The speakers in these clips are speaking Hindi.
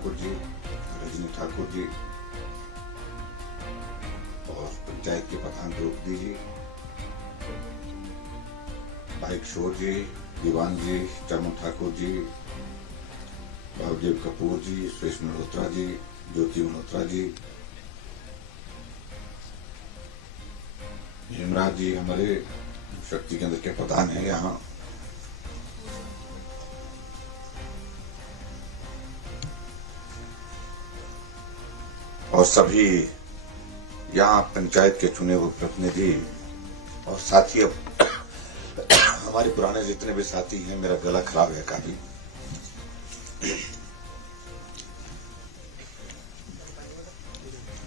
ठाकुर जी, रजनी ठाकुर जी और पंचायत के प्रधान द्रौपदी जी, भाई किशोर जी, दीवान जी, चमन ठाकुर जी, बाबूदेव कपूर जी, सुरेश मल्होत्रा जी, ज्योति मल्होत्रा जी, हेमराज जी हमारे शक्ति केंद्र के प्रधान हैं यहाँ, और सभी यहाँ पंचायत के चुने हुए प्रतिनिधि और साथी, अब हमारे पुराने जितने भी साथी हैं। मेरा गला खराब है काफी।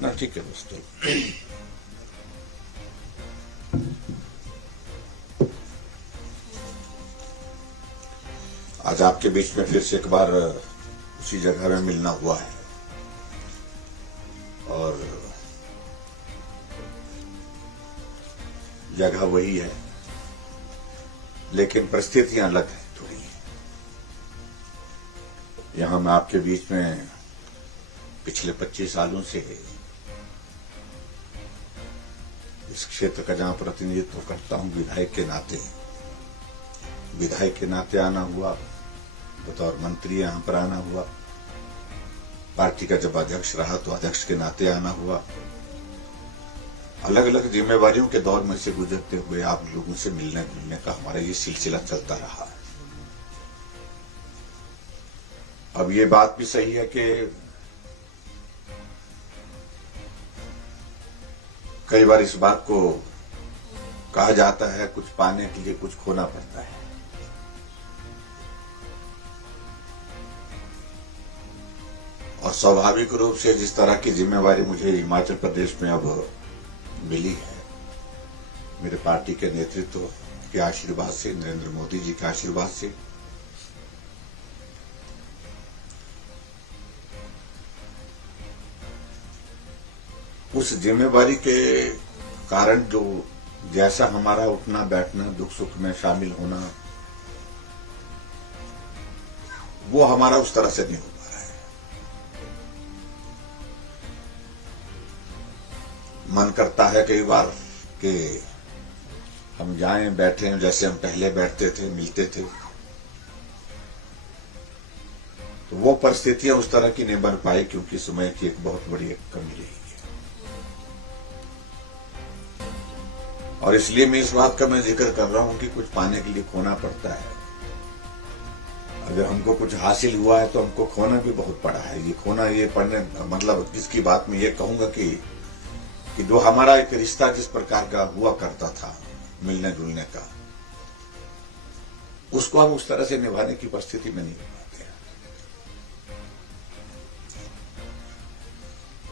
ना ठीक है बस तो आज आपके बीच में फिर से एक बार उसी जगह में मिलना हुआ है और जगह वही है, लेकिन परिस्थितियां अलग है थोड़ी। यहां मैं आपके बीच में पिछले 25 सालों से इस क्षेत्र का जहां प्रतिनिधित्व करता हूं, विधायक के नाते आना हुआ, बतौर मंत्री यहां पर आना हुआ, पार्टी का जब अध्यक्ष रहा तो अध्यक्ष के नाते आना हुआ। अलग अलग जिम्मेवारियों के दौर में से गुजरते हुए आप लोगों से मिलने जुलने का हमारा ये सिलसिला चलता रहा। अब ये बात भी सही है कि कई बार इस बात को कहा जाता है, कुछ पाने के लिए कुछ खोना पड़ता है। और स्वाभाविक रूप से जिस तरह की जिम्मेवारी मुझे हिमाचल प्रदेश में अब मिली है, मेरे पार्टी के नेतृत्व के आशीर्वाद से, नरेंद्र मोदी जी के आशीर्वाद से, उस जिम्मेवारी के कारण जो जैसा हमारा उठना बैठना, दुख सुख में शामिल होना, वो हमारा उस तरह से नहीं हो पा रहा है। मन करता है कई बार कि हम जाएं, बैठें जैसे हम पहले बैठते थे, मिलते थे, तो वो परिस्थितियां उस तरह की नहीं बन पाई, क्योंकि समय की एक बहुत बड़ी कमी रही है। और इसलिए मैं इस बात का जिक्र कर रहा हूं कि कुछ पाने के लिए खोना पड़ता है। अगर हमको कुछ हासिल हुआ है तो हमको खोना भी बहुत पड़ा है। ये खोना, ये पढ़ने मतलब इसकी बात में ये कहूंगा कि जो हमारा एक रिश्ता जिस प्रकार का हुआ करता था, मिलने जुलने का, उसको हम उस तरह से निभाने की परिस्थिति में नहीं हो पाते हैं।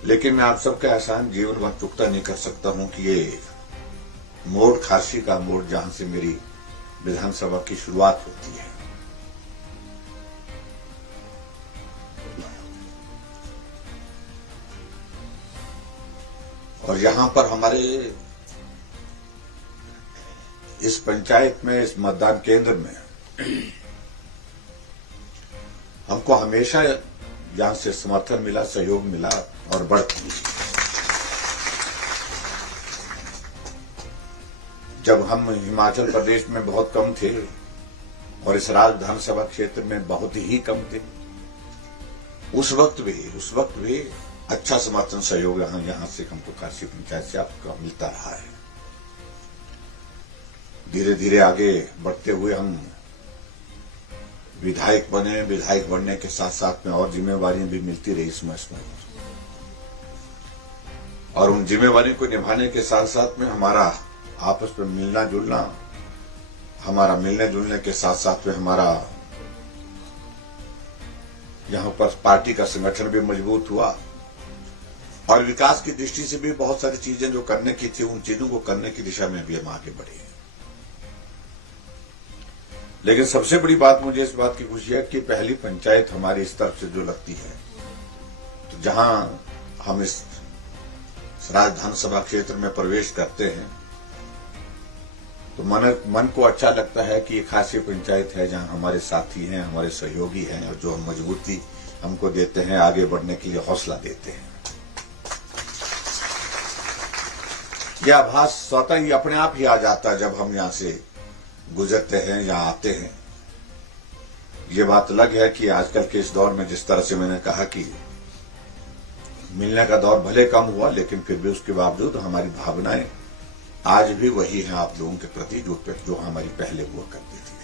लेकिन मैं आप सबका एहसान जीवन भर चुकता नहीं कर सकता हूं कि ये मोड़, खासी का मोड़, जहां से मेरी विधानसभा की शुरुआत होती है, और यहां पर हमारे इस पंचायत में, इस मतदान केंद्र में हमको हमेशा जहां से समर्थन मिला, सहयोग मिला और बढ़ती मिली। जब हम हिमाचल प्रदेश में बहुत कम थे और इस राज्य विधानसभा क्षेत्र में बहुत ही कम थे, उस वक्त भी अच्छा समर्थन सहयोग यहां से हमको काशी पंचायत से आपको मिलता रहा है। धीरे धीरे आगे बढ़ते हुए हम विधायक बने। विधायक बनने के साथ साथ में और जिम्मेवारियां भी मिलती रही समय समय पर, और उन जिम्मेवारियों को निभाने के साथ साथ में हमारा आपस में मिलना जुलना, हमारा मिलने जुलने के साथ साथ में हमारा यहां पर पार्टी का संगठन भी मजबूत हुआ, और विकास की दृष्टि से भी बहुत सारी चीजें जो करने की थी, उन चीजों को करने की दिशा में भी हम आगे बढ़े। लेकिन सबसे बड़ी बात मुझे इस बात की खुशी है कि पहली पंचायत हमारी इस तरफ से जो लगती है, तो जहां हम इस राज्य विधानसभा क्षेत्र में प्रवेश करते हैं तो मन को अच्छा लगता है कि एक खासी पंचायत है जहां हमारे साथी हैं, हमारे सहयोगी हैं, और जो हम मजबूती हमको देते हैं, आगे बढ़ने के लिए हौसला देते हैं। यह आभास स्वतः ही अपने आप ही आ जाता है जब हम यहां से गुजरते हैं, यहां आते हैं। ये बात अलग है कि आजकल के इस दौर में जिस तरह से मैंने कहा कि मिलने का दौर भले कम हुआ, लेकिन फिर भी उसके बावजूद हमारी भावनाएं आज भी वही हैं आप लोगों के प्रति जो हमारी पहले हुआ करती थी।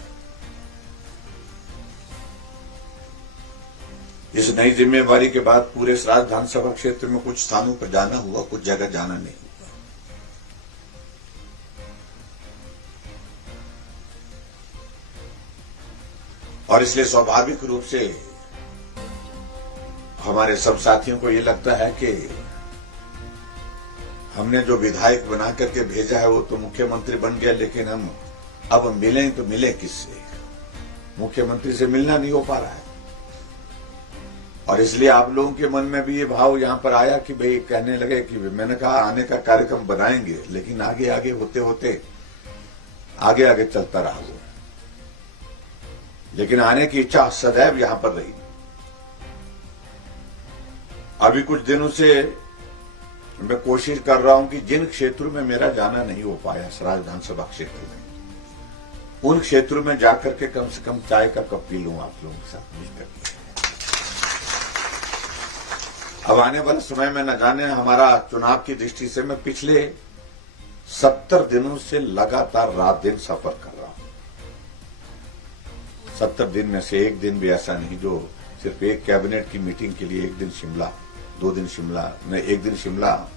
इस नई जिम्मेवारी के बाद पूरे सराज विधानसभा क्षेत्र में कुछ स्थानों पर जाना हुआ, कुछ जगह जाना नहीं हुआ। और इसलिए स्वाभाविक रूप से हमारे सब साथियों को ये लगता है कि हमने जो विधायक बना करके भेजा है वो तो मुख्यमंत्री बन गया, लेकिन हम अब मिलें तो मिले किससे? मुख्यमंत्री से मिलना नहीं हो पा रहा है। और इसलिए आप लोगों के मन में भी ये भाव यहां पर आया कि भाई कहने लगे कि मैंने कहा आने का कार्यक्रम बनाएंगे, लेकिन आगे आगे होते होते आगे आगे चलता रहा वो। लेकिन आने की इच्छा सदैव यहां पर रही। अभी कुछ दिनों से मैं कोशिश कर रहा हूं कि जिन क्षेत्रों में मेरा जाना नहीं हो पाया, सराज विधानसभा क्षेत्र में, उन क्षेत्रों में जाकर के कम से कम चाय का कप पी लूं आप लोगों के साथ मिलकर। अब आने वाले समय में न जाने हमारा चुनाव की दृष्टि से मैं पिछले 70 दिनों से लगातार रात दिन सफर कर रहा हूं। 70 दिन में से एक दिन भी ऐसा नहीं जो सिर्फ एक कैबिनेट की मीटिंग के लिए 1 दिन शिमला, 2 दिन शिमला, नहीं 1 दिन शिमला,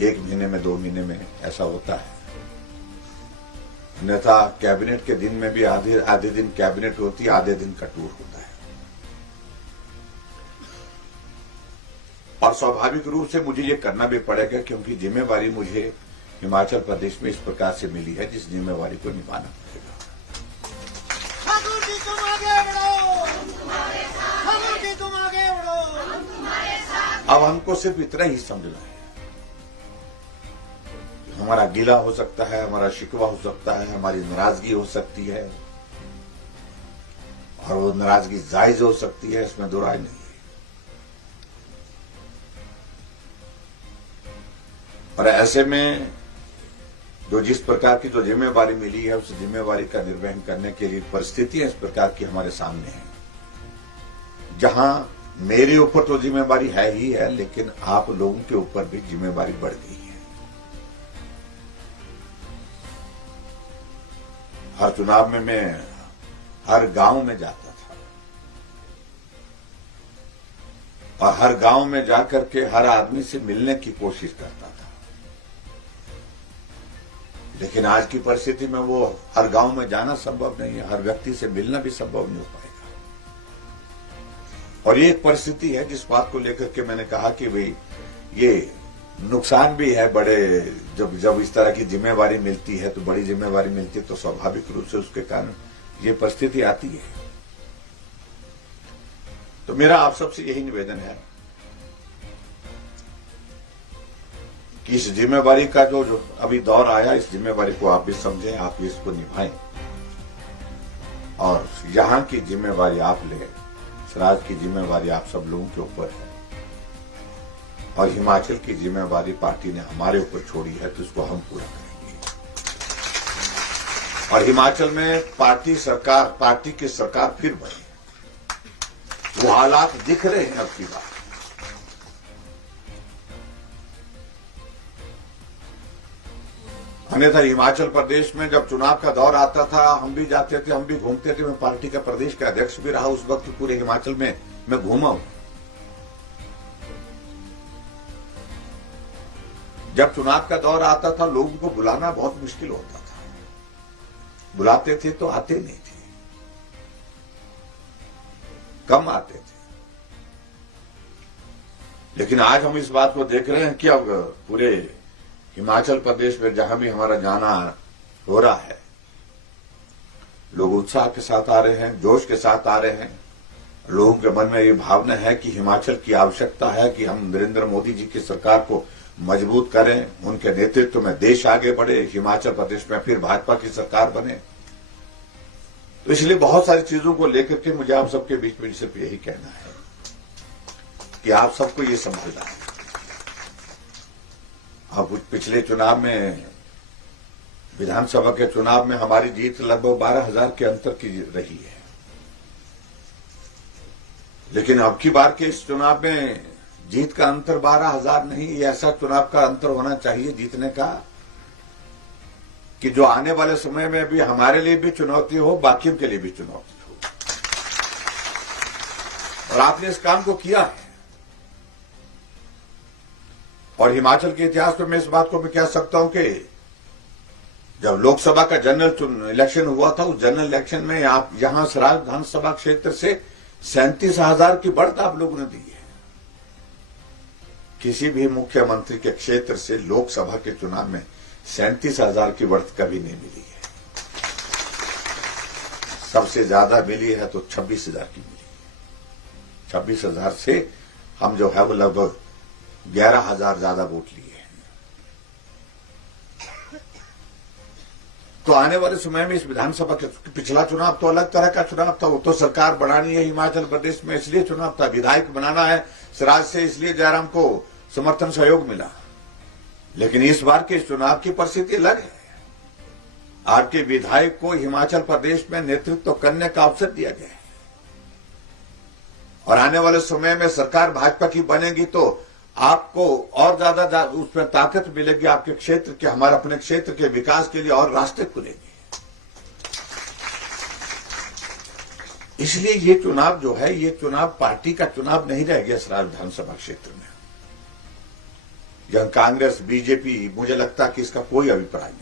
1 महीने में 2 महीने में ऐसा होता है। अन्यथा कैबिनेट के दिन में भी आधे दिन कैबिनेट होती है, आधे दिन का टूर होता है। और स्वाभाविक रूप से मुझे ये करना भी पड़ेगा क्योंकि जिम्मेवारी मुझे हिमाचल प्रदेश में इस प्रकार से मिली है जिस जिम्मेवारी को निभाना पड़ेगा। अब हमको सिर्फ इतना ही समझना है। हमारा गिला हो सकता है, हमारा शिकवा हो सकता है, हमारी नाराजगी हो सकती है, और वो नाराजगी जायज हो सकती है, इसमें दो राय नहीं है। और ऐसे में जो जिस प्रकार की जो जिम्मेवारी मिली है उस जिम्मेवारी का निर्वहन करने के लिए परिस्थितियां इस प्रकार की हमारे सामने हैं, जहां मेरे ऊपर तो जिम्मेवारी है ही है, लेकिन आप लोगों के ऊपर भी जिम्मेवारी बढ़ गई है। हर चुनाव में मैं हर गांव में जाता था और हर गांव में जाकर के हर आदमी से मिलने की कोशिश करता था, लेकिन आज की परिस्थिति में वो हर गांव में जाना संभव नहीं है, हर व्यक्ति से मिलना भी संभव नहीं हो पाएगा। और ये एक परिस्थिति है जिस बात को लेकर के मैंने कहा कि भाई ये नुकसान भी है बड़े, जब इस तरह की जिम्मेवारी मिलती है तो बड़ी जिम्मेवारी मिलती है तो स्वाभाविक रूप से उसके कारण ये परिस्थिति आती है। तो मेरा आप सबसे यही निवेदन है कि इस जिम्मेवारी का जो अभी दौर आया, इस जिम्मेवारी को आप भी समझें, आप भी इसको निभाएं और यहां की जिम्मेवारी आप लें। सराज की जिम्मेवारी आप सब लोगों के ऊपर है और हिमाचल की जिम्मेवारी पार्टी ने हमारे ऊपर छोड़ी है, तो इसको हम पूरा करेंगे। और हिमाचल में पार्टी की सरकार फिर बनी, वो हालात दिख रहे हैं अब की बात। अन्यथा हिमाचल प्रदेश में जब चुनाव का दौर आता था हम भी जाते थे, हम भी घूमते थे। मैं पार्टी का प्रदेश का अध्यक्ष भी रहा, उस वक्त पूरे हिमाचल में मैं घूमा हूं। जब चुनाव का दौर आता था लोगों को बुलाना बहुत मुश्किल होता था, बुलाते थे तो आते नहीं थे, कम आते थे। लेकिन आज हम इस बात को देख रहे हैं कि अब पूरे हिमाचल प्रदेश में जहां भी हमारा जाना हो रहा है, लोग उत्साह के साथ आ रहे हैं, जोश के साथ आ रहे हैं। लोगों के मन में ये भावना है कि हिमाचल की आवश्यकता है कि हम नरेंद्र मोदी जी की सरकार को मजबूत करें, उनके नेतृत्व में देश आगे बढ़े, हिमाचल प्रदेश में फिर भाजपा की सरकार बने। तो इसलिए बहुत सारी चीजों को लेकर के मुझे आप सबके बीच में सिर्फ यही कहना है कि आप सबको ये समझना है। अब पिछले चुनाव में, विधानसभा के चुनाव में हमारी जीत लगभग 12,000 के अंतर की रही है, लेकिन अब की बार के इस चुनाव में जीत का अंतर 12,000 नहीं, ये ऐसा चुनाव का अंतर होना चाहिए जीतने का कि जो आने वाले समय में भी हमारे लिए भी चुनौती हो, बाकियों के लिए भी चुनौती हो। और आपने इस काम को किया है। और हिमाचल के इतिहास में मैं इस बात को भी कह सकता हूं कि जब लोकसभा का जनरल इलेक्शन हुआ था, उस जनरल इलेक्शन में आप यहां सराज विधानसभा क्षेत्र से 37,000 की बढ़त आप लोगों ने दी है। किसी भी मुख्यमंत्री के क्षेत्र से लोकसभा के चुनाव में 37,000 की बढ़त कभी नहीं मिली है। सबसे ज्यादा मिली है तो 26,000 की मिली है। 26,000 से हम जो है वो लगभग 11,000 ज्यादा वोट लिए हैं। तो आने वाले समय में इस विधानसभा के, पिछला चुनाव तो अलग तरह का चुनाव था, वो तो सरकार बनानी है हिमाचल प्रदेश में इसलिए चुनाव था, विधायक बनाना है सराज से इसलिए जयराम को समर्थन सहयोग मिला। लेकिन इस बार के चुनाव की परिस्थिति अलग है। आपके विधायक को हिमाचल प्रदेश में नेतृत्व करने का अवसर दिया गया है और आने वाले समय में सरकार भाजपा की बनेगी तो आपको और ज्यादा उसमें ताकत मिलेगी। आपके क्षेत्र के, हमारे अपने क्षेत्र के विकास के लिए और रास्ते खुलेंगे। इसलिए ये चुनाव जो है, ये चुनाव पार्टी का चुनाव नहीं रह गया सराज विधानसभा क्षेत्र में। जहां कांग्रेस, बीजेपी, मुझे लगता है कि इसका कोई अभिप्राय नहीं है।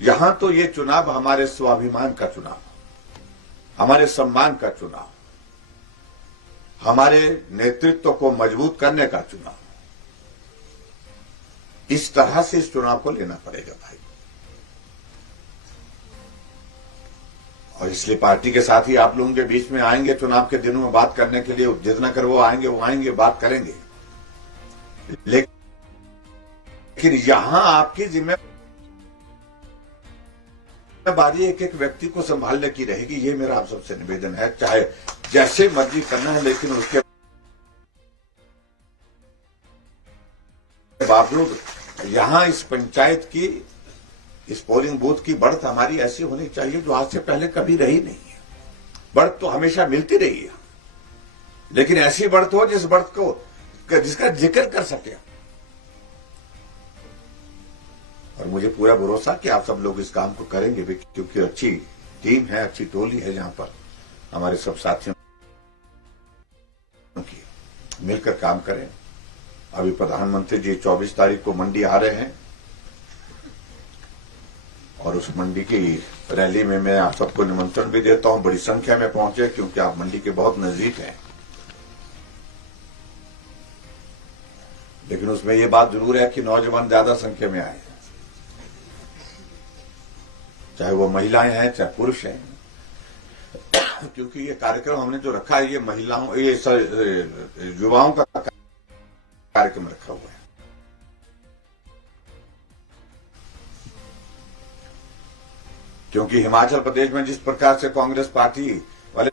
यहां तो ये चुनाव हमारे स्वाभिमान का चुनाव, हमारे सम्मान का चुनाव, हमारे नेतृत्व को मजबूत करने का चुनाव। इस तरह से इस चुनाव को लेना पड़ेगा भाई। और इसलिए पार्टी के साथ ही आप लोगों के बीच में आएंगे चुनाव के दिनों में बात करने के लिए। जितना कर वो आएंगे, बात करेंगे। लेकिन यहां आपकी जिम्मेदारी एक एक व्यक्ति को संभालने की रहेगी। ये मेरा आप सबसे निवेदन है। चाहे जैसे मर्जी करना है, लेकिन उसके बावजूद यहां इस पंचायत की, इस पोलिंग बूथ की बढ़त हमारी ऐसी होनी चाहिए जो आज से पहले कभी रही नहीं है। बढ़त तो हमेशा मिलती रही है, लेकिन ऐसी बढ़त हो जिस बढ़त को, जिसका जिक्र कर सके। और मुझे पूरा भरोसा कि आप सब लोग इस काम को करेंगे भी, क्योंकि अच्छी टीम है, अच्छी टोली है जहां पर हमारे सब साथियों की मिलकर काम करें। अभी प्रधानमंत्री जी 24 तारीख को मंडी आ रहे हैं और उस मंडी की रैली में मैं आप सबको निमंत्रण भी देता हूं। बड़ी संख्या में पहुंचे, क्योंकि आप मंडी के बहुत नजदीक हैं। लेकिन उसमें ये बात जरूर है कि नौजवान ज्यादा संख्या में आए, चाहे वो महिलाएं हैं चाहे पुरुष हैं, क्योंकि ये कार्यक्रम हमने जो रखा है, ये महिलाओं, ये युवाओं का कार्यक्रम रखा हुआ है। क्योंकि हिमाचल प्रदेश में जिस प्रकार से कांग्रेस पार्टी वाले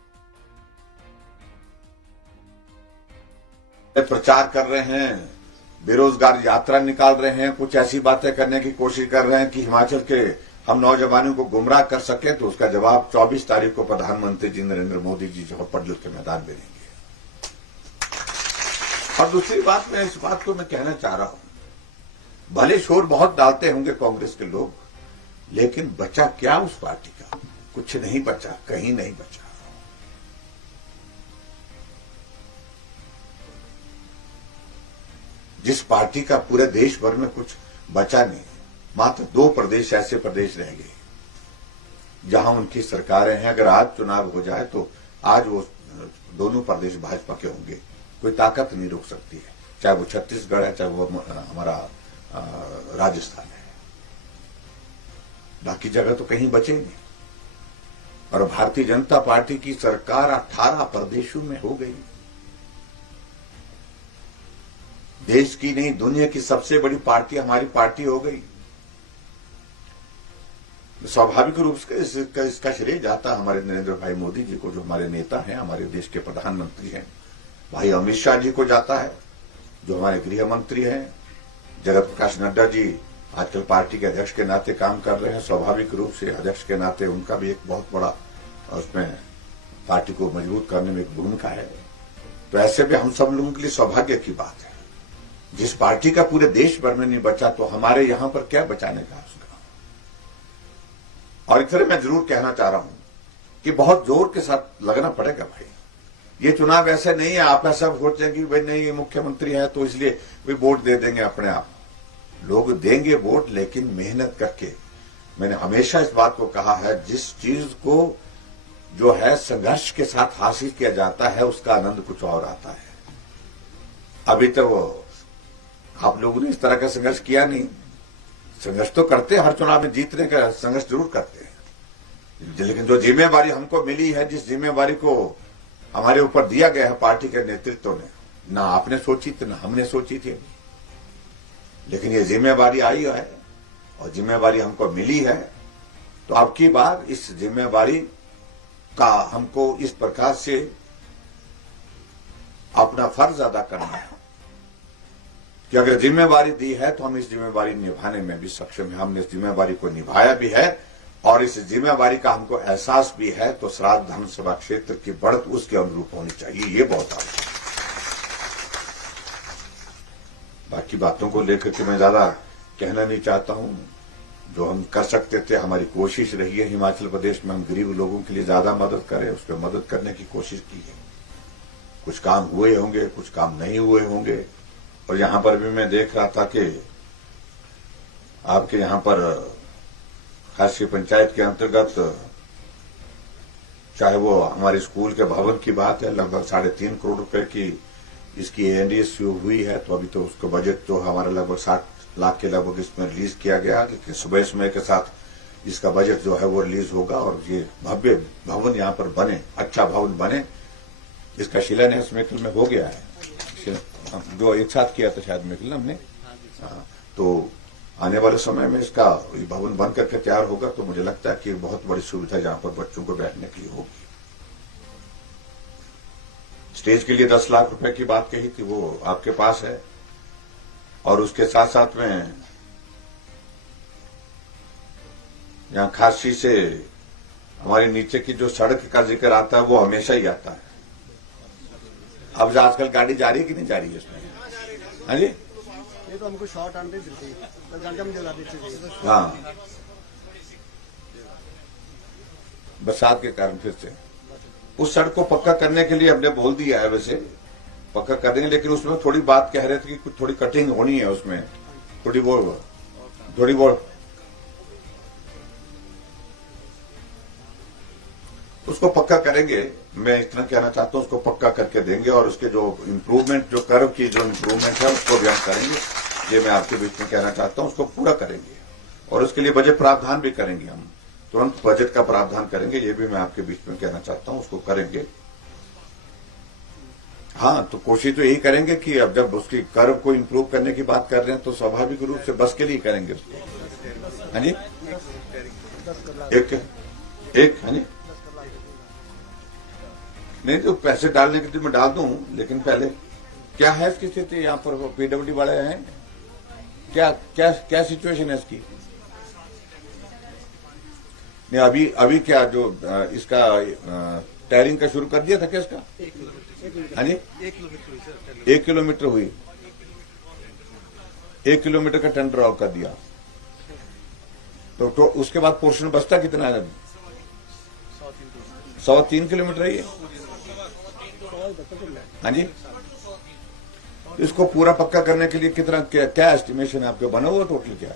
प्रचार कर रहे हैं, बेरोजगार यात्रा निकाल रहे हैं, कुछ ऐसी बातें करने की कोशिश कर रहे हैं कि हिमाचल के हम नौजवानों को गुमराह कर सके, तो उसका जवाब 24 तारीख को प्रधानमंत्री जी नरेंद्र मोदी जी जो पडल के मैदान में देंगे। और दूसरी बात, मैं इस बात को मैं कहना चाह रहा हूं, भले शोर बहुत डालते होंगे कांग्रेस के लोग, लेकिन बचा क्या उस पार्टी का? कुछ नहीं बचा, कहीं नहीं बचा। जिस पार्टी का पूरे देश भर में कुछ बचा नहीं, मात्र 2 प्रदेश ऐसे प्रदेश रह गए जहां उनकी सरकारें हैं। अगर आज चुनाव हो जाए तो आज वो दोनों प्रदेश भाजपा के होंगे, कोई ताकत नहीं रोक सकती है, चाहे वो छत्तीसगढ़ है चाहे वो हमारा राजस्थान है। बाकी जगह तो कहीं बचे नहीं। और भारतीय जनता पार्टी की सरकार 18 प्रदेशों में हो गई। देश की नहीं, दुनिया की सबसे बड़ी पार्टी हमारी पार्टी हो गई। स्वाभाविक रूप से इसका श्रेय जाता है हमारे नरेंद्र भाई मोदी जी को, जो हमारे नेता हैं, हमारे देश के प्रधानमंत्री हैं। भाई अमित शाह जी को जाता है, जो हमारे गृह मंत्री हैं। जगत प्रकाश नड्डा जी आजकल पार्टी के अध्यक्ष के नाते काम कर रहे हैं, स्वाभाविक रूप से अध्यक्ष के नाते उनका भी एक बहुत बड़ा उसमें पार्टी को मजबूत करने में एक भूमिका है। तो ऐसे में हम सब लोगों के लिए सौभाग्य की बात है। जिस पार्टी का पूरे देश भर में नहीं बचा, तो हमारे यहां पर क्या बचाने का उसका। और इधर मैं जरूर कहना चाह रहा हूं कि बहुत जोर के साथ लगना पड़ेगा भाई। ये चुनाव ऐसे नहीं है आप ऐसा सोचें कि भाई नहीं ये मुख्यमंत्री है तो इसलिए वे वोट दे देंगे अपने आप। लोग देंगे वोट, लेकिन मेहनत करके। मैंने हमेशा इस बात को कहा है, जिस चीज को जो है संघर्ष के साथ हासिल किया जाता है उसका आनंद कुछ और आता है। अभी तो आप लोगों ने इस तरह का संघर्ष किया नहीं। संघर्ष तो करते हैं, हर चुनाव में जीतने का संघर्ष जरूर करते हैं, लेकिन जो जिम्मेवारी हमको मिली है, जिस जिम्मेवारी को हमारे ऊपर दिया गया है पार्टी के नेतृत्व ने, ना आपने सोची थी ना हमने सोची थी, लेकिन ये जिम्मेवारी आई है और जिम्मेवारी हमको मिली है। तो अब की बार इस जिम्मेवारी का हमको इस प्रकार से अपना फर्ज अदा करना है कि अगर जिम्मेवारी दी है तो हम इस जिम्मेवारी निभाने में भी सक्षम है। हमने इस जिम्मेवारी को निभाया भी है और इस जिम्मेवारी का हमको एहसास भी है। तो श्राद्ध विधानसभा क्षेत्र की बढ़त उसके अनुरूप होनी चाहिए, ये बहुत आवश्यक है। बाकी बातों को लेकर के मैं ज्यादा कहना नहीं चाहता हूं। जो हम कर सकते थे, हमारी कोशिश रही है हिमाचल प्रदेश में हम गरीब लोगों के लिए ज्यादा मदद करें, उस पर मदद करने की कोशिश की है। कुछ काम हुए होंगे, कुछ काम नहीं हुए होंगे। और यहां पर भी मैं देख रहा था कि आपके यहां पर खासी पंचायत के अंतर्गत, चाहे वो हमारे स्कूल के भवन की बात है, लगभग 3.5 करोड़ रुपए की इसकी एनडीएस हुई है। तो अभी तो उसका बजट जो हमारा लगभग 60 लाख के लगभग इसमें रिलीज किया गया, लेकिन सुबह समय के साथ इसका बजट जो है वो रिलीज होगा और ये भव्य भवन यहाँ पर बने, अच्छा भवन बने। इसका शिलान्यास मेकल में हो गया है, जो एक साथ किया था शायद मेकल हमने। तो आने वाले समय में इसका भवन बन करके तैयार होगा तो मुझे लगता है कि बहुत बड़ी सुविधा जहां पर बच्चों को बैठने के लिए होगी। स्टेज के लिए 10 लाख रुपए की बात कही थी, वो आपके पास है। और उसके साथ साथ में यहां खासी से हमारे नीचे की जो सड़क का जिक्र आता है वो हमेशा ही आता है। अब आजकल गाड़ी जा रही है कि नहीं जा रही है इसमें? हाँ जी, ये तो हमको शॉर्ट आने देती है। हाँ, बरसात के कारण फिर से उस सड़क को पक्का करने के लिए हमने बोल दिया है, वैसे पक्का कर देंगे, लेकिन उसमें थोड़ी बात कह रहे थे कि कुछ थोड़ी कटिंग होनी है उसमें, थोड़ी बहुत उसको पक्का करेंगे। मैं इतना कहना चाहता हूं, उसको पक्का करके देंगे और उसके जो इम्प्रूवमेंट, जो कर्व की जो इम्प्रूवमेंट है उसको भी हम करेंगे। ये मैं आपके बीच में कहना चाहता हूं, उसको पूरा करेंगे और उसके लिए बजट प्रावधान भी करेंगे। हम तुरंत बजट का प्रावधान करेंगे, ये भी मैं आपके बीच में कहना चाहता हूं, उसको करेंगे। हाँ, तो कोशिश तो यही करेंगे कि अब जब उसकी कर्व को इम्प्रूव करने की बात कर रहे हैं तो स्वाभाविक रूप से बस के लिए करेंगे उसको। हाँ जी, एक हाँ जी, नहीं तो पैसे डालने के लिए मैं डाल दूं, लेकिन पहले क्या है इसकी स्थिति? यहाँ पर पीडब्ल्यूडी वाले हैं, क्या क्या क्या सिचुएशन है इसकी? नहीं, अभी क्या जो इसका टायरिंग का शुरू कर दिया था क्या इसका? हाँ जी, 1 किलोमीटर हुई, 1 किलोमीटर का टेंडर आउट कर दिया। तो उसके बाद पोर्शन बचता कितना है? 103 किलोमीटर है ये। हाँ जी, इसको पूरा पक्का करने के लिए कितना क्या एस्टिमेशन है आपके? बना हुआ टोटल क्या?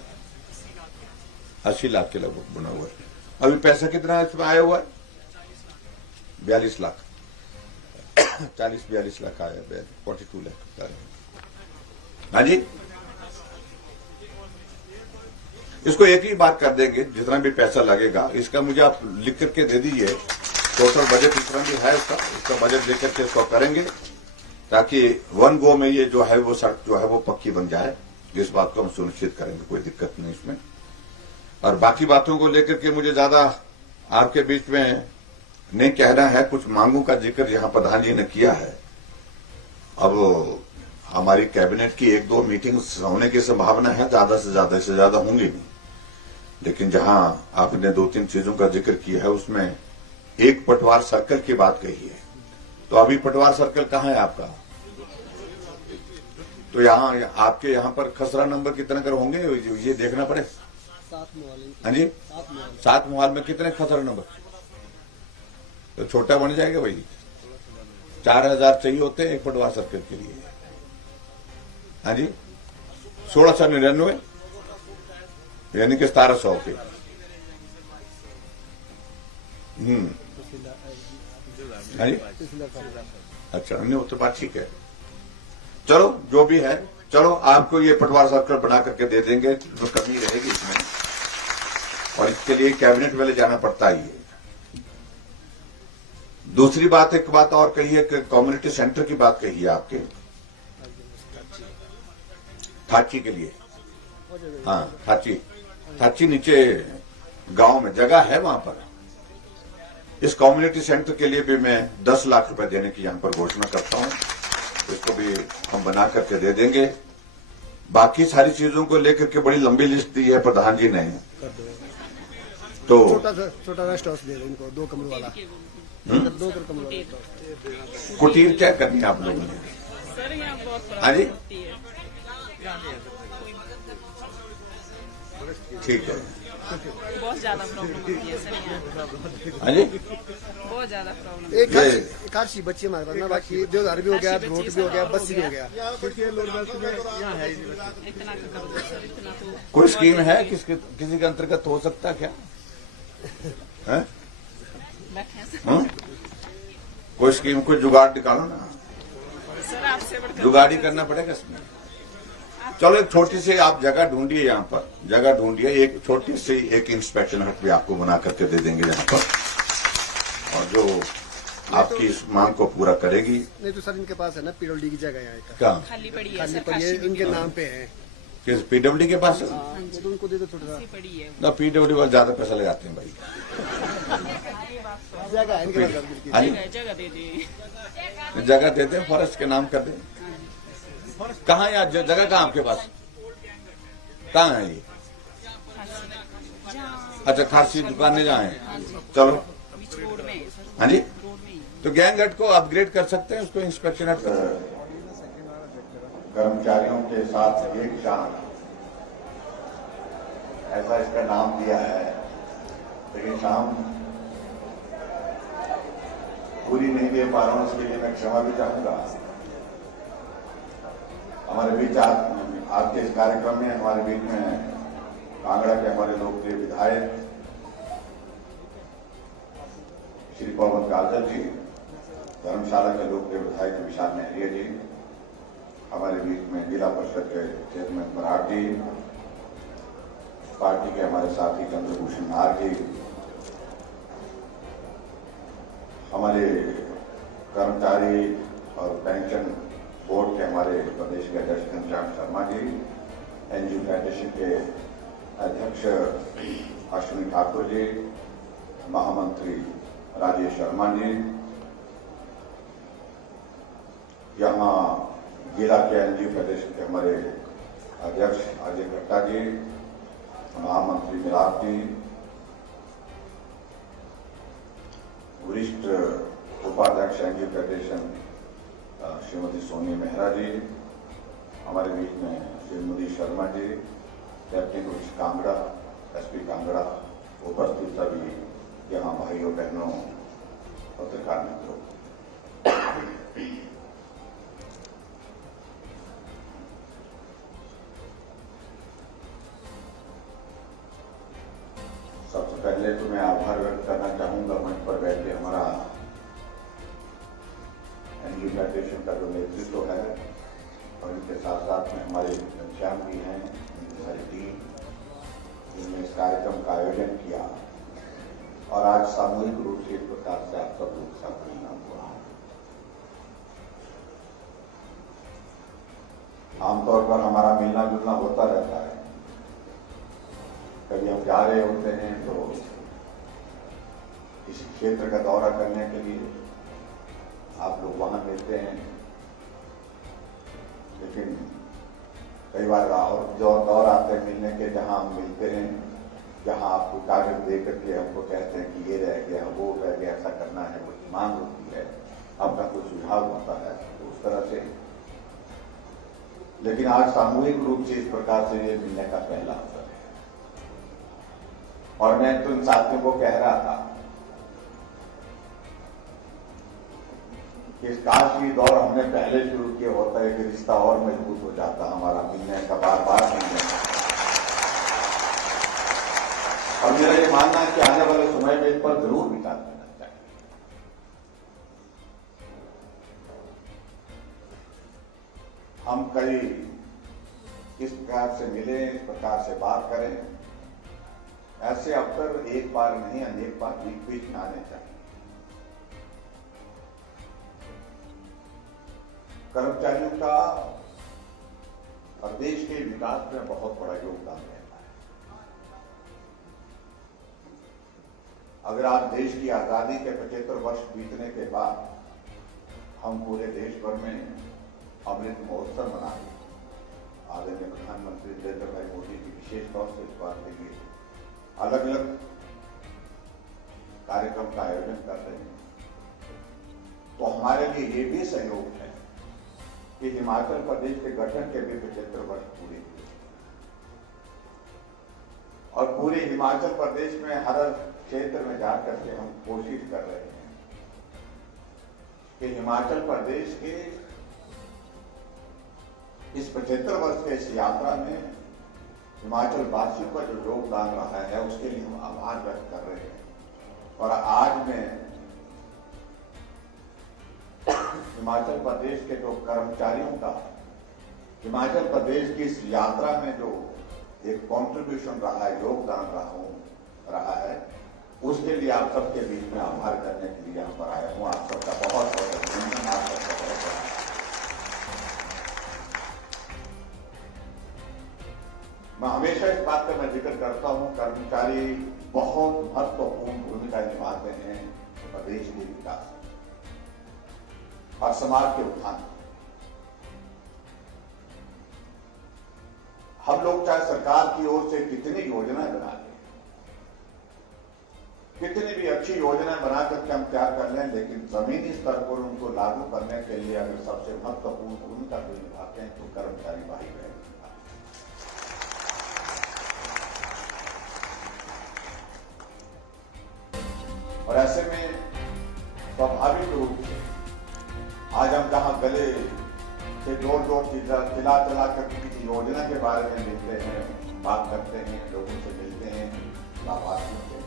80 लाख के लगभग बना हुआ है। अभी पैसा कितना इसमें आया हुआ है? 42 लाख 40-42 लाख आया, 42 लाख। हाँ जी, इसको एक ही बात कर देंगे, जितना भी पैसा लगेगा इसका मुझे आप लिख करके दे दीजिए। टोटल बजट जितना भी है उसका बजट लेकर के इसको करेंगे, ताकि वन गो में ये जो है वो सड़क जो है वो पक्की बन जाए। जिस बात को हम सुनिश्चित करेंगे, कोई दिक्कत नहीं इसमें। और बाकी बातों को लेकर के मुझे ज्यादा आपके बीच में नहीं कहना है। कुछ मांगों का जिक्र यहाँ प्रधान जी ने किया है, अब हमारी कैबिनेट की 1-2 मीटिंग्स होने की संभावना है, ज्यादा से ज्यादा होंगी नहीं, लेकिन जहां आपने 2-3 चीजों का जिक्र किया है उसमें एक पटवार सर्कल की बात कही है। तो अभी पटवार सर्कल कहाँ है आपका? तो यहाँ आपके यहाँ पर खसरा नंबर कितने कर होंगे ये देखना पड़े। 7 मोहल्ले। हाँ जी, 7 मोहल्ले में कितने खसरा नंबर? तो छोटा बन जाएगा भाई। 4000 चाहिए होते हैं एक पटवार सर्कल के लिए। हाँ जी, 1699 यानी कि 1700 के। हाँ जी, अच्छा, नहीं वो तो बात ठीक है। चलो जो भी है, चलो आपको ये पटवार सर्कल बना करके दे देंगे, जो कमी रहेगी इसमें, और इसके लिए कैबिनेट वाले जाना पड़ता ही है। दूसरी बात, एक बात और कही है कि कम्युनिटी सेंटर की बात कही है आपके थाची के लिए। हाँ, थाची नीचे गांव में जगह है, वहां पर इस कम्युनिटी सेंटर के लिए भी मैं 10 लाख रुपए देने की यहां पर घोषणा करता हूं। इसको भी हम बना करके दे देंगे। बाकी सारी चीजों को लेकर के बड़ी लंबी लिस्ट दी है प्रधान जी ने, तो छोटा सा स्टॉक दे दो इनको, 2 कमरे वाला। 2 कमरे वाला कुटीर क्या करनी है आप लोगों ने? सर यहाँ बहुत हाँ जी, होती है। ठीक है। बहुत ज्यादा प्रॉब्लम होती है सर यहाँ। हाँ जी, बहुत ज्यादा प्रॉब्लम। एक आधी बच्ची हमारे पास ना, बाकी देवदार भी हो गया, रोट भी हो गया, बस्सी भी हो गया। इतना का कर दो सर, इतना तो। कोई स्कीम है किसी के अंतर्गत हो सकता है क्या? है? बैठे सर। हाँ? कोई स्कीम, कोई जुगाड़ निकालो ना। सर आपसे बढ़कर जुगाड़ी करना पड़ेगा इसमें। चलो एक छोटी सी आप जगह ढूंढिए, यहाँ पर जगह ढूंढिए, एक छोटी सी एक इंस्पेक्शन हट भी आपको बना करके दे देंगे यहाँ पर, और जो आपकी इस मांग को पूरा करेगी। नहीं तो सर इनके पास है ना पीडब्ल्यूडी की जगह यहाँ एक क्या खाली पड़ी है खाली सर, पड़ी है, इनके नाम पे है। किस पीडब्ल्यूडी के पास? तो उनको दे दो थोड़ा सा। खाली पड़ी है। ना पीडब्ल्यूडी वाले ज्यादा पैसा लगाते हैं भाई। जगह है इनके पास बिल्कुल। हाँ जी, जगह दे दी। जगह देते हैं, फॉरेस्ट के नाम कर दें। कहाँ है जगह? कहाँ आपके पास? कहाँ है ये? अच्छा, खासी दुकानें जहाँ हैं। चलो, रोड में है सर। हाँ जी, रोड में ही। तो गैंग हट को अपग्रेड कर सकते हैं, उसको इंस्पेक्शन हट कर्मचारियों के साथ एक शाम, ऐसा इसका नाम दिया है, लेकिन शाम पूरी नहीं दे पा रहा हूं, इसके लिए मैं क्षमा भी चाहूंगा। हमारे बीच आज के इस कार्यक्रम में हमारे बीच में कांगड़ा के हमारे लोकप्रिय विधायक श्री पवन काजल जी, धर्मशाला के लोकप्रिय विधायक विशाल नेहरिया जी, हमारे बीच में जिला परिषद के चेयरमैन बराड़ जी, पार्टी के हमारे साथी चंद्रभूषण नार जी, हमारे कर्मचारी और पेंशन बोर्ड के हमारे प्रदेश के अध्यक्ष घनश्याम शर्मा जी, एनजीओ फेडरेशन के अध्यक्ष अश्विनी ठाकुर जी, महामंत्री राजेश शर्मा जी, यहाँ जिला के एनजीओ फेडरेशन के हमारे अध्यक्ष अजय भट्टा जी, महामंत्री मिलाप जी, वरिष्ठ उपाध्यक्ष एनजीओ फेडरेशन श्रीमती सोनी मेहरा जी, हमारे बीच में Shrimati Sharma ji, captain police Kangra, SP Kangra, उपस्थित सभी यहाँ भाइयों बहनों पत्रकार मित्रों, सबसे पहले तो मैं आभार व्यक्त करना चाहूंगा मंच पर बैठ के हमारा एनजीओ फेडरेशन का जो नेतृत्व है, और इनके साथ साथ में हमारे घनश्याम भी हैं, इनकी सारी टीम, जिन्होंने इस कार्यक्रम का आयोजन किया और आज सामूहिक रूप से एक प्रकार से आप सब लोग साथ परिणाम हुआ। आमतौर पर हमारा मिलना जुलना होता रहता है, कभी हम जा रहे होते हैं तो किसी क्षेत्र का दौरा करने के लिए आप लोग वहां मिलते हैं, लेकिन कई बार और जो दौर आते हैं मिलने के, जहां हम मिलते हैं, जहां आपको कागज दे करके हमको कहते हैं कि ये रह गया, वो रह गया, ऐसा करना है, वो मांग होती है, आपका कुछ सुझाव होता है, तो उस तरह से। लेकिन आज सामूहिक रूप से इस प्रकार से ये मिलने का पहला अवसर है। और मैं तो इन साथियों को कह रहा था कि इस काश की दौर हमने पहले शुरू किया होता है कि रिश्ता और मजबूत हो जाता, हमारा मिलने का बार बार मिलने का। और मेरा ये मानना है कि आने वाले समय में इस पर जरूर विचार करना चाहिए। हम कई किस प्रकार से मिले, इस प्रकार से बात करें, ऐसे अवसर एक बार नहीं अनेक बार बीच बीच में आने चाहिए। कर्मचारियों का और देश के विकास में बहुत बड़ा योगदान रहता है। अगर आज देश की आजादी के 75 वर्ष बीतने के बाद हम पूरे देश भर में अमृत महोत्सव मना रहे हैं, आदरणीय प्रधानमंत्री नरेंद्र भाई मोदी जी विशेष तौर से इस बात के लिए अलग अलग कार्यक्रम का आयोजन कर रहे हैं, तो हमारे लिए ये भी सहयोग है कि हिमाचल प्रदेश के गठन के भी 75 वर्ष पूरे हुए और पूरे हिमाचल प्रदेश में हर क्षेत्र में जाकर के हम कोशिश कर रहे हैं कि हिमाचल प्रदेश के इस 75 वर्ष के इस यात्रा में हिमाचल वासियों का जो योगदान रहा है उसके लिए हम आभार व्यक्त कर रहे हैं। और आज मैं हिमाचल प्रदेश के जो कर्मचारियों का हिमाचल प्रदेश की इस यात्रा में जो एक कॉन्ट्रीब्यूशन रहा है, योगदान रहा है, उसके लिए आप सबके बीच में आभार करने के लिए यहाँ पर आया हूँ। आप सबका बहुत बहुत अभिनंदन, आप सबका बहुत बहुत। मैं हमेशा इस बात का मैं जिक्र करता हूँ, कर्मचारी बहुत महत्वपूर्ण भूमिका निभाते हैं प्रदेश के विकास और समाज के उत्थान। हम लोग चाहे सरकार की ओर से कितनी योजना बना लें, कितनी भी अच्छी योजना बना करके हम तैयार कर लें, लेकिन जमीनी स्तर पर उनको लागू करने के लिए अगर सबसे महत्वपूर्ण भूमिका जो निभाते हैं तो कर्मचारी भाई बहन। और ऐसे में स्वाभाविक रूप से आज हम जहां गले से जोर जोर चिल्ला कर किसी योजना के बारे में मिलते हैं, बात करते हैं, लोगों से मिलते हैं, लाभार्थियों से,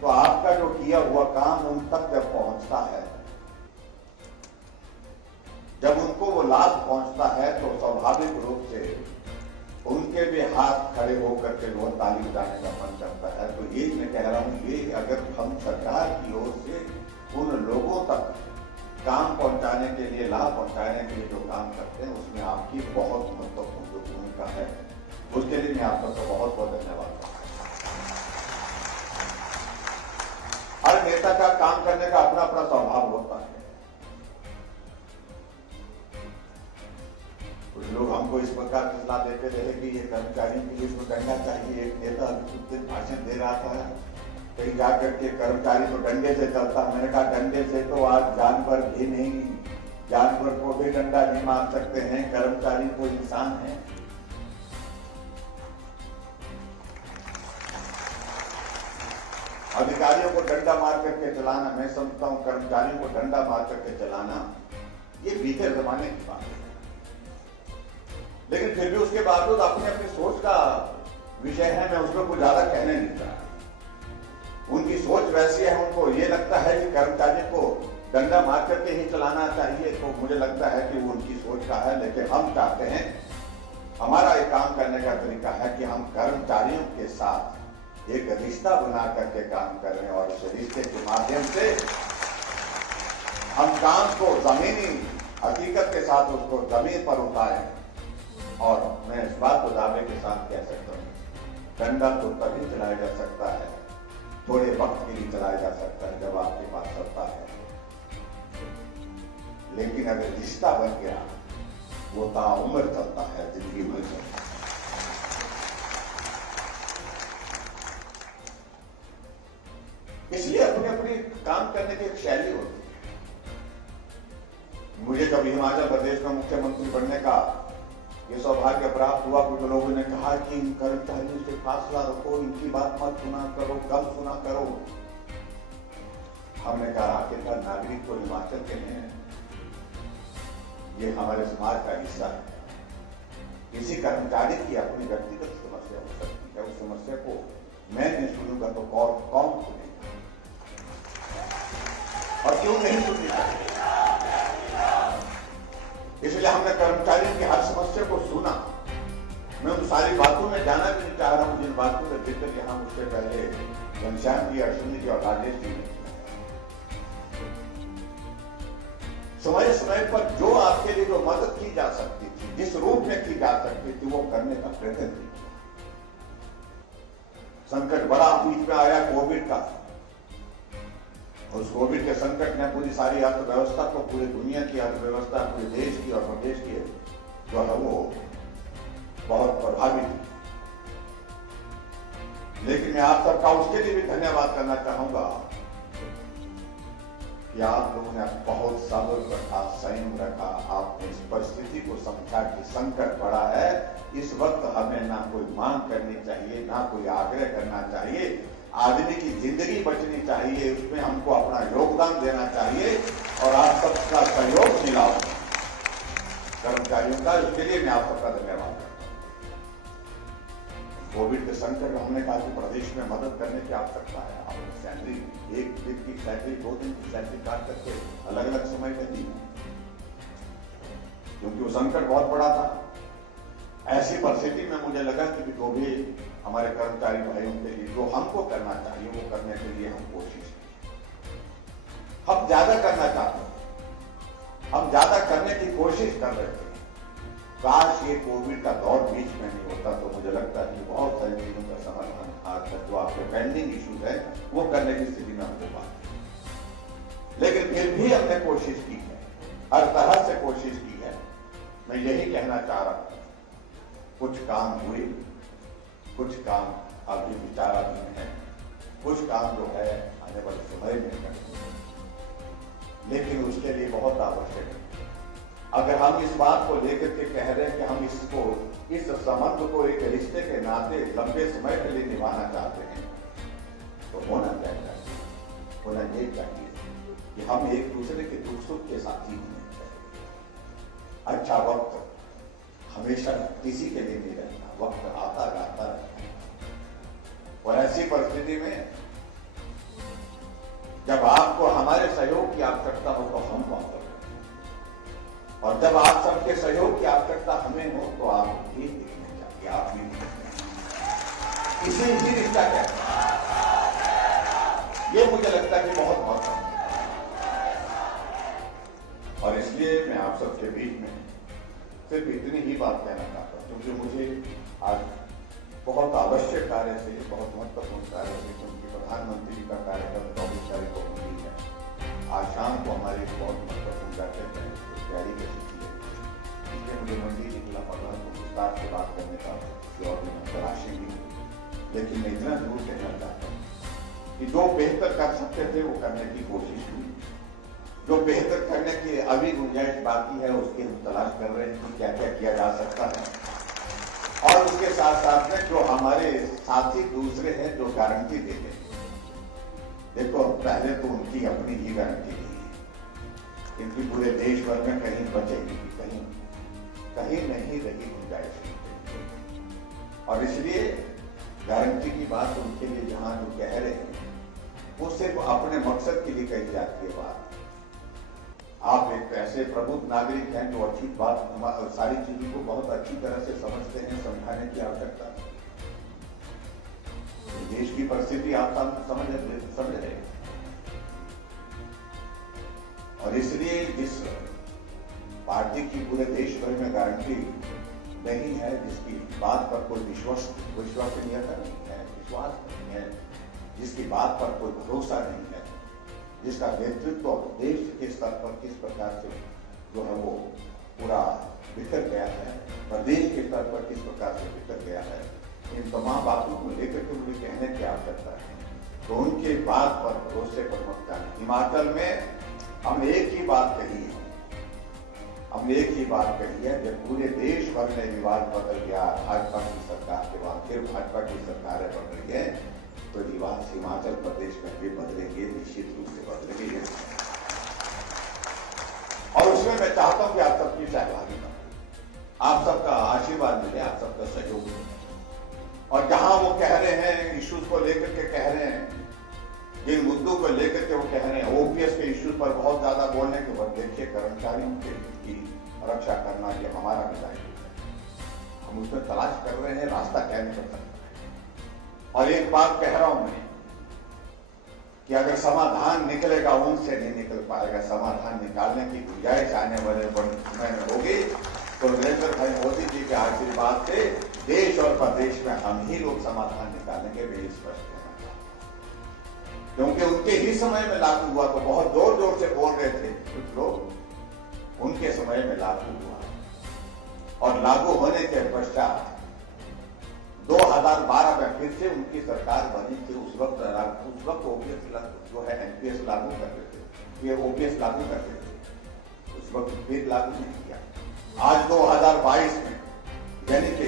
तो आपका जो किया हुआ काम उन तक जब पहुंचता है, जब उनको वो लाभ पहुंचता है, तो स्वाभाविक रूप से उनके भी हाथ खड़े होकर के वो ताली बजाने का मन करता है। तो ये मैं कह रहा हूं, ये अगर हम सरकार की ओर से उन लोगों तक काम पहुंचाने के लिए, लाभ पहुंचाने के लिए जो काम करते हैं, उसमें आपकी बहुत महत्वपूर्ण भूमिका है। उसके लिए मैं आप सबका बहुत बहुत धन्यवाद करता हूं। हर नेता का काम करने का अपना अपना स्वभाव होता है। कुछ लोग हमको इस प्रकार की सलाह देते रहे कि ये कर्मचारियों के लिए इसको डंडा चाहिए। एक नेता कुछ दिन भाषण दे रहा था, कहीं जाकर के कर्मचारी तो डंडे से चलता। मैंने कहा डंडे से तो आज जानवर भी नहीं, जानवर को भी डंडा नहीं मार सकते हैं, कर्मचारी को इंसान है। अधिकारियों को डंडा मार करके चलाना, मैं समझता हूं कर्मचारियों को डंडा मार करके चलाना ये बीते जमाने की बात है। लेकिन फिर भी उसके बावजूद अपनी अपनी सोच का विषय है, मैं उसमें कुछ ज्यादा कहने नहीं चाह रहा। उनकी सोच वैसी है, उनको ये लगता है कि कर्मचारी को डंडा मार करके ही चलाना चाहिए, तो मुझे लगता है कि वो उनकी सोच का है। लेकिन हम चाहते हैं, हमारा एक काम करने का तरीका है कि हम कर्मचारियों के साथ एक रिश्ता बना करके काम करें और इस रिश्ते के माध्यम से हम काम को जमीनी हकीकत के साथ उसको जमीन पर उतारें। और मैं इस बात को दावे के साथ कह सकता हूँ, डंडा तो तभी चलाया जा सकता है, थोड़े वक्त के लिए चलाया जा सकता है जब आपके पास सत्ता है। लेकिन अगर रिश्ता बन गया वो ताउम्र चलता है, जिंदगी भर चलता है। इसलिए अपनी अपनी काम करने की एक शैली होती है। मुझे कभी हिमाचल प्रदेश में मुख्यमंत्री बनने का ये सौभाग्य प्राप्त हुआ। कुछ लोगों ने कहा कि इन कर्मचारियों से फासला रखो, इनकी बात मत सुना करो, कम सुना करो। हमने कहा आखिरकार नागरिक को हिमाचल के हैं, ये हमारे समाज का हिस्सा है। किसी कर्मचारी की अपनी व्यक्तिगत समस्या हो सकती है, उस समस्या को मैं नहीं सुनूंगा तो कौन सुनेगा, और क्यों नहीं सुनेगा? इसलिए हमने कर्मचारियों की हर समस्या को सुना। मैं उन सारी बातों में जाना भी नहीं चाह रहा हूं जिन बातों का जिक्र यहां मुझसे पहले घनश्याम जी, अश्विनी जी और राजेश जी ने। समय समय पर जो आपके लिए जो मदद की जा सकती थी, जिस रूप में की जा सकती थी, वो करने का प्रयत्न किया। संकट बड़ा बीच में आया कोविड का। उस कोविड के संकट ने पूरी सारी अर्थव्यवस्था को, पूरी दुनिया की अर्थव्यवस्था, पूरे देश की और प्रदेश की जो है वो बहुत प्रभावित है। लेकिन मैं आप सबका उसके लिए भी धन्यवाद करना चाहूंगा कि आप लोगों ने बहुत सब्र रखा, संयम रखा। आपने इस परिस्थिति को समझा कि संकट बड़ा है, इस वक्त हमें ना कोई मांग करनी चाहिए, ना कोई आग्रह करना चाहिए। आदमी की जिंदगी बचनी चाहिए, उसमें हमको अपना योगदान देना चाहिए और आप सबका सहयोग मिला कर्मचारियों का। इसके लिए मैं आप सबका धन्यवाद करता हूं। कोविड के संकट में हमने कहा कि प्रदेश में मदद करने की आवश्यकता है। आपने सैलरी, एक दिन की सैलरी, 2 दिन की सैलरी काट करके अलग अलग समय में दी, क्योंकि वो संकट बहुत बड़ा था। ऐसी परिस्थिति में मुझे लगा कि जो भी हमारे कर्मचारी भाइयों के लिए जो हमको करना चाहिए वो करने के लिए हम कोशिश की। हम ज्यादा करना चाहते हैं, हम ज्यादा करने की कोशिश कर रहे थे। काश ये कोविड का दौर बीच में नहीं होता तो मुझे लगता है कि बहुत सारी चीजों का समाधान आज तक जो आपके पेंडिंग इश्यूज है वो करने की स्थिति में हमको बात। लेकिन फिर भी हमने कोशिश की है, हर तरह से कोशिश की है। मैं यही कहना चाह रहा हूं, कुछ काम हुए, कुछ काम अभी विचाराधीन है, कुछ काम जो है आने वाले समय में करेंगे, लेकिन उसके लिए बहुत आवश्यक है। अगर हम इस बात को लेकर के कह रहे हैं कि हम इसको, इस संबंध को एक रिश्ते के नाते लंबे समय के लिए निभाना चाहते हैं, तो होना क्या चाहिए? होना ये चाहिए कि हम एक दूसरे के दुख सुख के साथी होने चाहिए। अच्छा वक्त हमेशा किसी के लिए नहीं रहता, वक्त आता जाता रहता है। और ऐसी परिस्थिति में जब आपको हमारे सहयोग की आवश्यकता हो तो हम वहां पर, और जब आप सबके सहयोग की आवश्यकता हमें हो तो आप भी देखने चाहिए, आप भी देखने चाहिए। इसे ही रिश्ता कहते हैं। ये मुझे लगता है कि बहुत महत्वपूर्ण है। और इसलिए मैं आप सबके बीच में सिर्फ इतनी ही बात कहना चाहता हूं, क्योंकि मुझे आज बहुत आवश्यक कार्य से, बहुत महत्वपूर्ण कार्य से, क्योंकि प्रधानमंत्री का कार्यक्रम 24 तारीख को होनी है। आज शाम को हमारी बहुत महत्वपूर्ण बैठक है, तैयारी कर चुकी है। इसलिए मुझे मंडी जी जिला प्रधान को विस्तार से बात करने का और तलाशी नहीं, लेकिन मैं इतना जरूर कहना चाहता हूँ कि जो बेहतर कर सकते थे वो करने की कोशिश हुई। जो बेहतर करने की अभी गुंजाइश बाकी है उसकी हम तलाश कर रहे हैं कि क्या क्या किया जा सकता है। और उसके साथ साथ में जो हमारे साथी दूसरे हैं जो गारंटी देते हैं, देखो पहले तो उनकी अपनी ही गारंटी नहीं है, क्योंकि पूरे देश भर में कहीं बचेगी, कहीं नहीं रही गुंजाइश। और इसलिए गारंटी की बात उनके लिए जहां जो कह रहे हैं वो सिर्फ अपने मकसद के लिए कही जाती है बात। आप एक ऐसे प्रबुद्ध नागरिक हैं जो अच्छी बात, सारी चीजों को बहुत अच्छी तरह से समझते हैं, समझाने की आवश्यकता है। देश की परिस्थिति आप समझ रहे हैं, और इसलिए जिस पार्टी की पूरे देश भर में गारंटी नहीं है, जिसकी बात पर कोई विश्वसनीयता नहीं है, विश्वास नहीं है, जिसकी बात पर कोई भरोसा नहीं है, जिसका नेतृत्व देश के स्तर पर किस प्रकार से जो है वो पूरा बिखर गया है, प्रदेश के स्तर पर किस प्रकार से बिखर गया है, इन तमाम बातों को लेकर के मुझे कहने की आवश्यकता है। तो उनके बात पर भरोसे पर मत जाने। हिमाचल में हमने एक ही बात कही है, हमने एक ही बात कही है, जब पूरे देश भर में रिवाज बदल गया भाजपा की सरकार के बाद, फिर भाजपा की सरकारें बन रही है, तो रिवाज हिमाचल प्रदेश में भी बदलेंगे, निश्चित रूप से बदलेंगे। और उसमें मैं चाहता हूं कि आप सबकी सहभागिता, आप सबका आशीर्वाद मिले, आप सबका सहयोग मिले। और जहां वो कह रहे हैं, इश्यूज को लेकर के कह रहे हैं, जिन मुद्दों को लेकर के वो कह रहे हैं, ओपीएस के इश्यूज पर बहुत ज्यादा बोलने के बाद, देखिए कर्मचारियों की रक्षा करना ये हमारा भी दायित्व है। हम उसमें तलाश कर रहे हैं रास्ता क्या निकल सकता है। और एक बात कह रहा हूं मैं कि अगर समाधान निकलेगा, उनसे नहीं निकल पाएगा। समाधान निकालने की गुंजाइश आने वाले समय में होगी तो नरेंद्र भाई मोदी जी के आशीर्वाद से देश और प्रदेश में हम ही लोग समाधान निकालेंगे, वे स्पष्ट है। क्योंकि उनके ही समय में लागू हुआ, तो बहुत जोर जोर से बोल रहे थे कुछ लोग, उनके समय में लागू हुआ और लागू होने के पश्चात 2012 में फिर से उनकी सरकार बनी थी। उस वक्त ओपीएस जो है एनपीएस लागू करते थे, ये ओपीएस लागू करते थे, उस वक्त फिर लागू नहीं किया। आज 2022 में यानी कि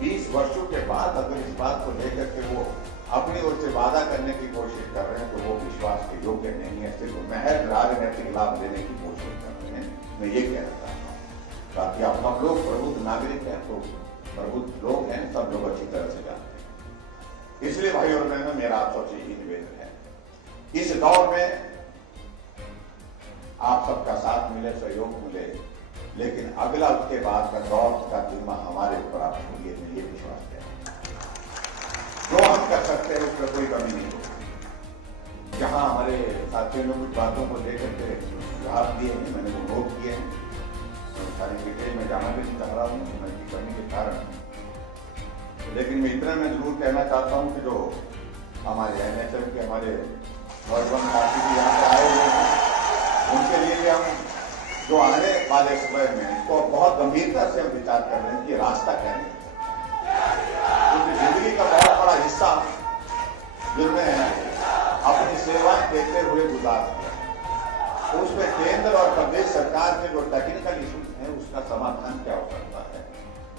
20 वर्षों के बाद अगर इस बात को लेकर के वो अपनी ओर से वादा करने की कोशिश कर रहे हैं, तो वो विश्वास के योग्य नहीं है, सिर्फ महज राजनीतिक लाभ लेने की कोशिश कर रहे हैं। मैं ये कहना चाहता हूँ, ताकि आप सब लोग प्रबुद्ध नागरिक हैं, तो प्रबुद्ध लोग हैं, सब लोग अच्छी तरह से जानते हैं। इसलिए भाई और बहनों, मेरा आप सबसे यही निवेदन है, इस दौर में आप सबका साथ मिले, सहयोग मिले, लेकिन अगला उसके बाद का दौर का जिम्मा हमारे ऊपर आप छोड़िए, मैं ये विश्वास है। जो हम कर सकते हैं उसमें कोई कमी नहीं होगी। जहां हमारे साथियों ने कुछ बातों को लेकर के सुझाव दिए हैं, मैंने वो नोट किए हैं, सारी डिटेल में जाना भी नहीं चाह रहा हूँ समय की कमी के कारण। लेकिन मैं इतना मैं जरूर कहना चाहता हूँ कि जो हमारे एनएचएम के हमारे वर्गवन साथी भी यहाँ पे आए हुए हैं, उनके लिए भी हम जो आने वाले समय में इसको बहुत गंभीरता से हम विचार कर रहे हैं कि रास्ता क्या है। क्योंकि जिंदगी का बहुत बड़ा हिस्सा जिन्होंने अपनी सेवाएं देते हुए गुजार दिया, उसमें केंद्र और प्रदेश सरकार के जो टेक्निकल इश्यूज हैं उसका समाधान क्या हो सकता है।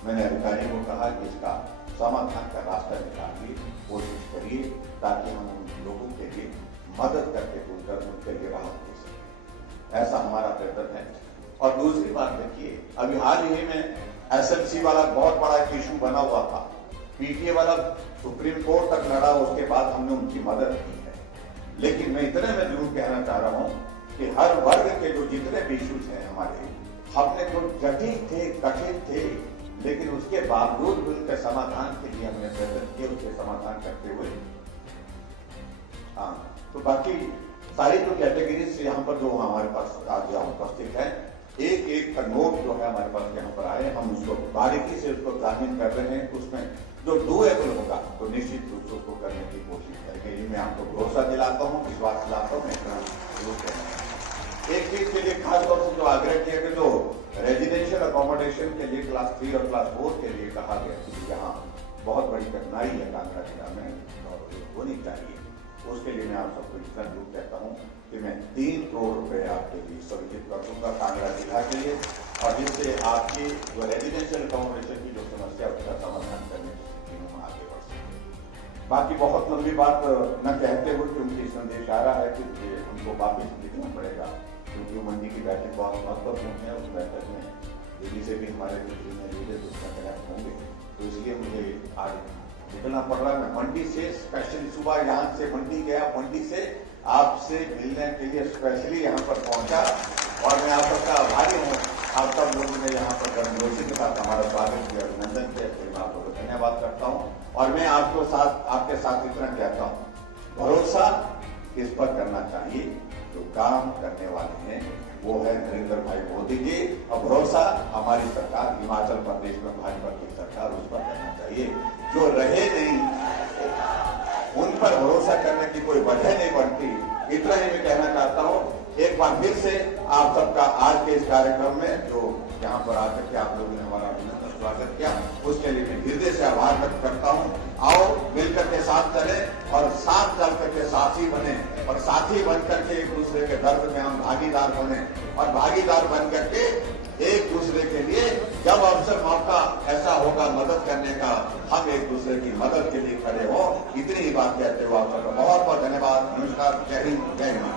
मैंने अधिकारियों को कहा कि इसका समाधान का रास्ता निकालिए, कोशिश करिए, ताकि हम उन लोगों के लिए मदद करके उनके लिए राहत दे सकें। ऐसा हमारा प्रयत्न है। और दूसरी बात देखिए, अभी हाल ही में एसएमसी वाला बहुत बड़ा एक इशू बना हुआ था, पीटीए वाला सुप्रीम कोर्ट तक लड़ा, उसके बाद हमने उनकी मदद की है। लेकिन मैं इतने में जरूर कहना चाह रहा हूं कि हर वर्ग के जो जितने भी इश्यूज हैं हमारे, हमने जो जटिल थे, कठिन थे, लेकिन उसके बावजूद भी उनके समाधान के लिए हमने प्रयत्न किए, उसके समाधान करते हुए। हाँ, तो बाकी सारी जो कैटेगरीज यहाँ पर जो हमारे पास आज यहाँ उपस्थित है, एक एक का नोट जो है हमारे पास यहाँ पर आए, हम उसको बारीकी से उसको एग्जामिन कर रहे हैं। उसमें जो डूएबल होगा तो निश्चित रूप से उसको करने की कोशिश करेंगे। ये मैं आपको भरोसा दिलाता हूँ, विश्वास दिलाता हूँ। एक चीज के लिए खास तौर से जो आग्रह किया कि जो रेजिडेंशियल अकोमोडेशन के लिए क्लास 3 और क्लास 4 के लिए कहा गया कि यहाँ बहुत बड़ी कठिनाई है कांगड़ा जिला में और होनी चाहिए, उसके लिए मैं आप सबको इतना जरूर कहता हूँ कि मैं 3 करोड़ रुपए आपके लिए स्वीकृत कर दूंगा कांगड़ा जिला के लिए, और जिससे आपकी जो रेजिडेंशियल अकोमोडेशन की जो समस्या उसका समाधान करने की स्थिति में हम आगे बढ़ सकें। बाकी बहुत लंबी बात न कहते हुए, क्योंकि संदेश आ रहा है कि हमको वापिस लिखना पड़ेगा, क्योंकि मंडी की बैठक बहुत महत्वपूर्ण है। उस बैठक में दिल्ली से भी हमारे जो सीनियर लीडर उसका कनेक्ट होंगे, तो इसलिए मुझे आज निकलना पड़ रहा है। मैं मंडी से स्पेशली सुबह यहाँ से मंडी गया, मंडी से आपसे मिलने के लिए स्पेशली यहाँ पर पहुंचा, और मैं आप सबका आभारी हूँ। आप सब लोगों ने यहाँ पर गर्मजोशी के साथ हमारा स्वागत किया, अभिनंदन किया, इसलिए मैं आप लोगों को धन्यवाद करता हूँ। और मैं आपके साथ इतना कहता हूँ, भरोसा किस पर करना चाहिए, जो काम करने वाले हैं वो है नरेंद्र भाई मोदी जी, और भरोसा हमारी सरकार हिमाचल प्रदेश में भाजपा की सरकार, उस पर करना चाहिए। जो रहे नहीं उन पर भरोसा करने की कोई वजह नहीं बनती। इतना ही मैं कहना चाहता हूँ एक बार फिर से आप सबका आज के इस कार्यक्रम में जो यहाँ पर आकर के आप लोगों ने हमारा अभिनंदन स्वागत किया, उसके लिए मैं हृदय से आभार व्यक्त करता हूँ। आओ मिलकर के साथ चले और साथ चल करके साथी बने और साथी बन करके एक दूसरे के दर्द में हम भागीदार बने और भागीदार बन करके एक दूसरे के लिए जब अवसर मौका ऐसा होगा मदद करने का, हम एक दूसरे की मदद के लिए खड़े हो। इतनी ही बात कहते हुए आप सबका बहुत बहुत धन्यवाद। नमस्कार। जय हिंद, जय हिंद।